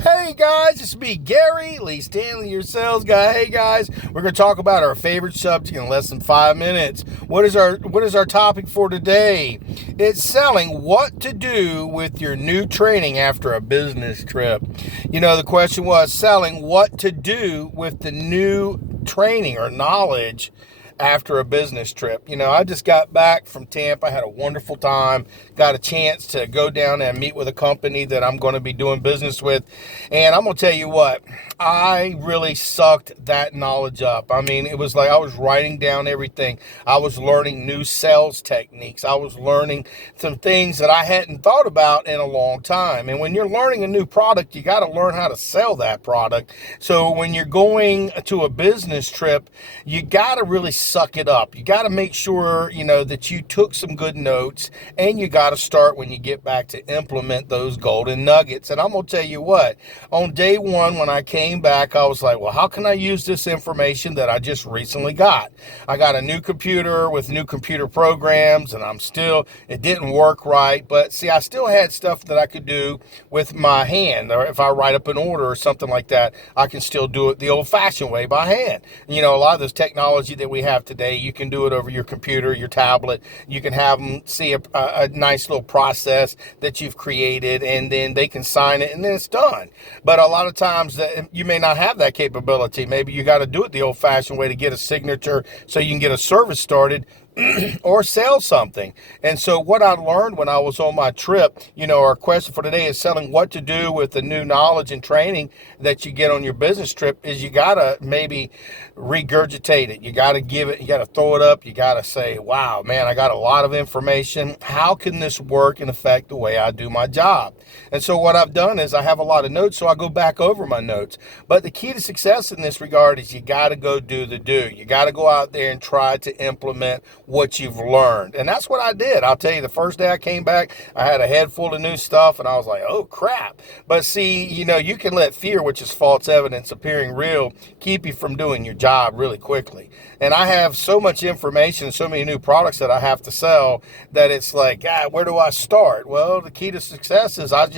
Hey guys, it's me, Gary Lee Stanley, your sales guy. Hey guys, we're going to talk about our favorite subject in less than 5 minutes. What is our topic for today? It's selling what to do with your new training after a business trip. The question was selling what to do with the new training or knowledge after a business trip. I just got back from Tampa. I had a wonderful time. Got a chance to go down and meet with a company that I'm going to be doing business with. And I'm going to tell you what, I really sucked that knowledge up. I mean, it was like I was writing down everything. I was learning new sales techniques. I was learning some things that I hadn't thought about in a long time. And when you're learning a new product, you got to learn how to sell that product. So when you're going to a business trip, you got to really suck it up. You got to make sure, that you took some good notes, and you got to start when you get back to implement those golden nuggets. And I'm going to tell you what, on day one, when I came back, I was like, well, how can I use this information that I just recently got? I got a new computer with new computer programs, and it didn't work right. But see, I still had stuff that I could do with my hand, or if I write up an order or something like that, I can still do it the old fashioned way by hand. A lot of this technology that we have today, you can do it over your computer, your tablet. You can have them see a nice little process that you've created, and then they can sign it, and then it's done. But a lot of times you may not have that capability. Maybe you got to do it the old-fashioned way to get a signature so you can get a service started or sell something. And so what I learned when I was on my trip, our question for today is selling what to do with the new knowledge and training that you get on your business trip, is you got to maybe regurgitate it. You got to give it, you got to throw it up. You got to say, wow, man, I got a lot of information. How can this work and affect the way I do my job? And so what I've done is I have a lot of notes, so I go back over my notes. But the key to success in this regard is you got to go do the do. You got to go out there and try to implement what you've learned. And that's what I did. I'll tell you, the first day I came back, I had a head full of new stuff, and I was like, oh crap. But see, you can let fear, which is false evidence appearing real, keep you from doing your job really quickly. And I have so much information, so many new products that I have to sell, that it's like, where do I start? Well, the key to success is I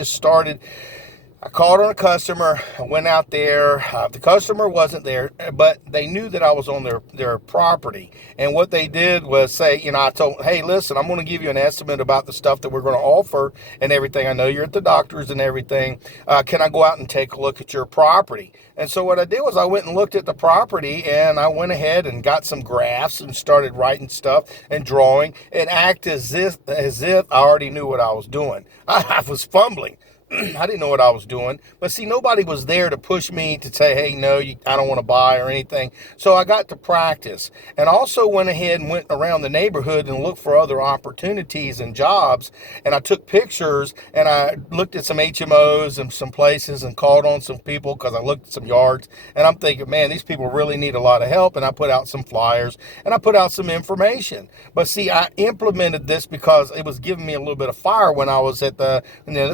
called on a customer, I went out there. The customer wasn't there, but they knew that I was on their property. And what they did was say, I told, hey, listen, I'm going to give you an estimate about the stuff that we're going to offer and everything. I know you're at the doctor's and everything. Can I go out and take a look at your property? And so what I did was I went and looked at the property, and I went ahead and got some graphs and started writing stuff and drawing and act as if I already knew what I was doing. I was fumbling. I didn't know what I was doing. But see, nobody was there to push me to say, hey, no, I don't want to buy or anything. So I got to practice, and also went ahead and went around the neighborhood and looked for other opportunities and jobs. And I took pictures, and I looked at some HMOs and some places and called on some people because I looked at some yards. And I'm thinking, man, these people really need a lot of help. And I put out some flyers, and I put out some information. But see, I implemented this because it was giving me a little bit of fire when I was at the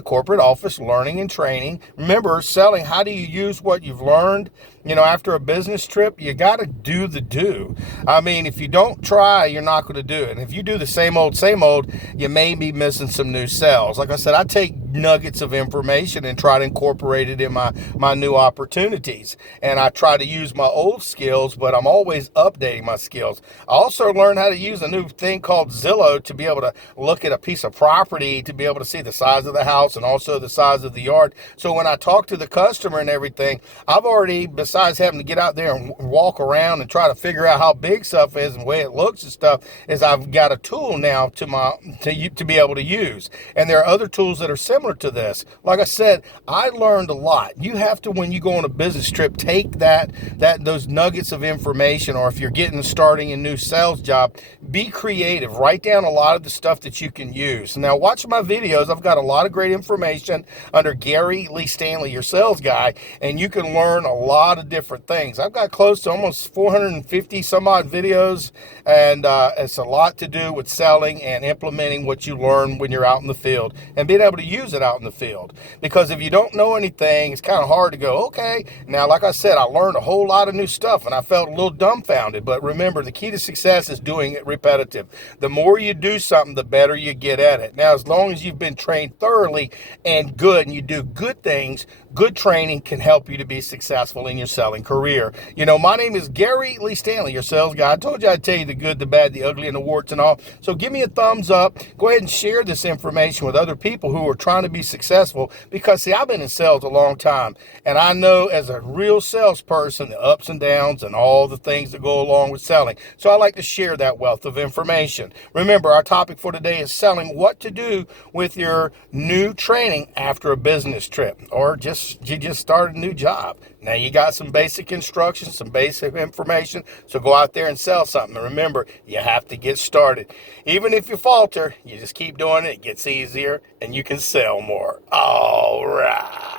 corporate office learning and training. Remember, selling, how do you use what you've learned? After a business trip, you got to do the do. I mean, if you don't try, you're not going to do it. And if you do the same old, you may be missing some new sales. Like I said, I take nuggets of information and try to incorporate it in my new opportunities. And I try to use my old skills, but I'm always updating my skills. I also learned how to use a new thing called Zillow to be able to look at a piece of property, to be able to see the size of the house and also the size of the yard. So when I talk to the customer and everything, I've already, besides having to get out there and walk around and try to figure out how big stuff is and the way it looks and stuff, is I've got a tool now to be able to use. And there are other tools that are similar to this. Like I said, I learned a lot. You have to, when you go on a business trip, take those nuggets of information, or if you're starting a new sales job, be creative. Write down a lot of the stuff that you can use. Now, watch my videos. I've got a lot of great information under Gary Lee Stanley, your sales guy, and you can learn a lot of different things. I've got close to almost 450 some odd videos, and it's a lot to do with selling and implementing what you learn when you're out in the field and being able to use use it out in the field. Because if you don't know anything, it's kind of hard to go, okay. Now, like I said, I learned a whole lot of new stuff and I felt a little dumbfounded. But remember, the key to success is doing it repetitive. The more you do something, the better you get at it. Now, as long as you've been trained thoroughly and good and you do good things, good training can help you to be successful in your selling career. You know, my name is Gary Lee Stanley, your sales guy. I told you I'd tell you the good, the bad, the ugly, and the warts and all. So give me a thumbs up. Go ahead and share this information with other people who are trying to be successful. Because, see, I've been in sales a long time. And I know as a real salesperson, the ups and downs and all the things that go along with selling. So I like to share that wealth of information. Remember, our topic for today is selling, what to do with your new training after a business trip, or you just started a new job. Now you got some basic instructions, some basic information, so go out there and sell something. And remember, you have to get started. Even if you falter, you just keep doing it. It gets easier and you can sell more. All right.